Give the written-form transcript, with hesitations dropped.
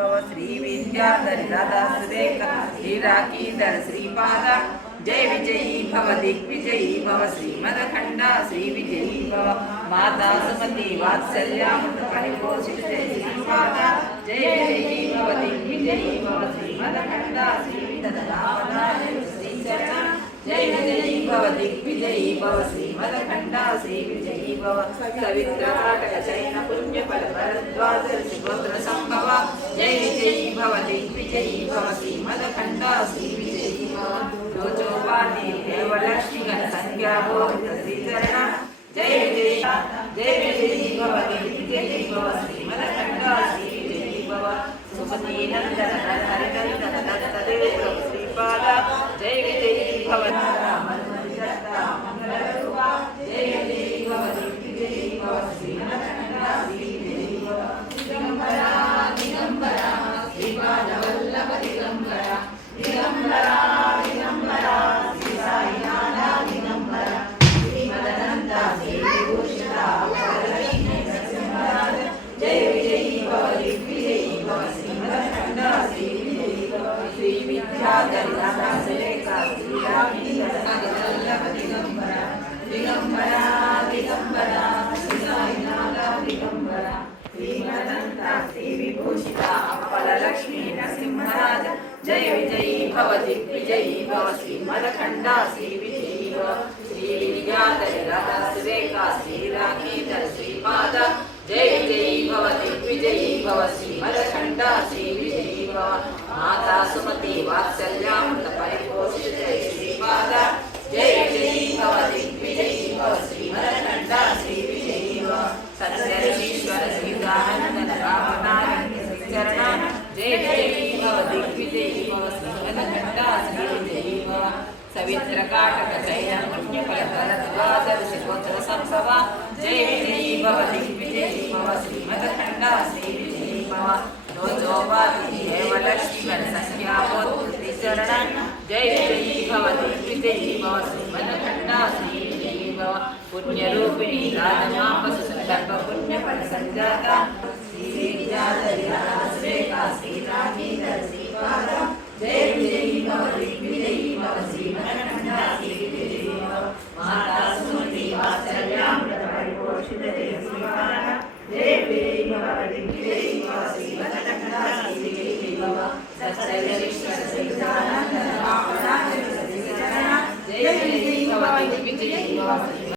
भव श्री विद्याधर दादा सुरेखा श्रीराकीधर श्रीपाद जय विजयी भव दिग्विजयी भव श्रीमदखंडा श्री विजयी भव माता सुमति वात्सल्यामृत परिपोषित जय श्रीपाद जय विजयी भव दिग्विजयी भव श्रीमदखंडा श्री श्रीचरण जय विजयी भव दिग्विजयी भव श्रीमदखंडा श्री विजयी भव सवित्र काटक चयन पुण्य फल भरद्वाज ऋषिगोत्र संभव जय विजयी भव दिग्विजयी भव श्रीमदखंडा श्री विजयी भव रोचोपाधि देवलक्ष्मी गण संज्ञा बोध श्रीचरण जय विजयी भव दिग्विजयी भव श्रीमदखंडा श्री विजयी भव सुमति नंदन हरिनंदन दत्तदेव प्रभु श्रीपाद जय विजयी भव जय विजयी भव दिग्विजयी भव श्रीमदखंडा श्री विजयी भव दिगंबरा दिगंबरा श्रीपाद वल्लभ दिगंबरा दिगंबरा दिगंबरा श्री साईनाथ दिगंबरा श्रीमदनंद श्री विभूषिता वरलक्ष्मी नरसिंहराज जय विजयी भव दिग्विजयी भव श्रीमदखंडा श्री विजयी भव श्री विद्याधर दादा सुरेखा श्रीराकीधर वल्लभ दिगंबरा दिगंबरा दिगंबरा श्री साईनाथ दिगंबरा श्रीमदनंद श्री विभूषिता वरलक्ष्मी नरसिंहराज जय विजयी भव दिग्विजयी भव श्रीमदखंडा श्री विजयी भव श्री विद्याधर दादा सुरेखा श्रीराकीधर श्रीपाद जय विजयी भव दिग्विजयी भव श्रीमदखंडा श्री विजयी भव माता सुमति वात्सल्यामृत परिपोषित जय श्रीपाद जय विजयी भव दिग्विजयी भव श्रीमदखंडा श्री विजयी भव सत्यधीश्वर श्रीदानंदन रामनारायण श्रीचरण जय विजयी भव दिग्विजयी भव श्रीमदखंडा श्री विजयी भव सवित्र काटक चयन पुण्य फल भरद्वाज ऋषिगोत्र संभव जय विजयी भव दिग्विजयी भव श्रीमदखंडा श्री विजयी भव रोचोपाधि देवलक्ष्मी गण संज्ञा बोध श्रीचरण जय विजयी भव दिग्विजयी भव श्रीमदखंडा श्री विजयी भव पुण्यरूपिणी राजमांब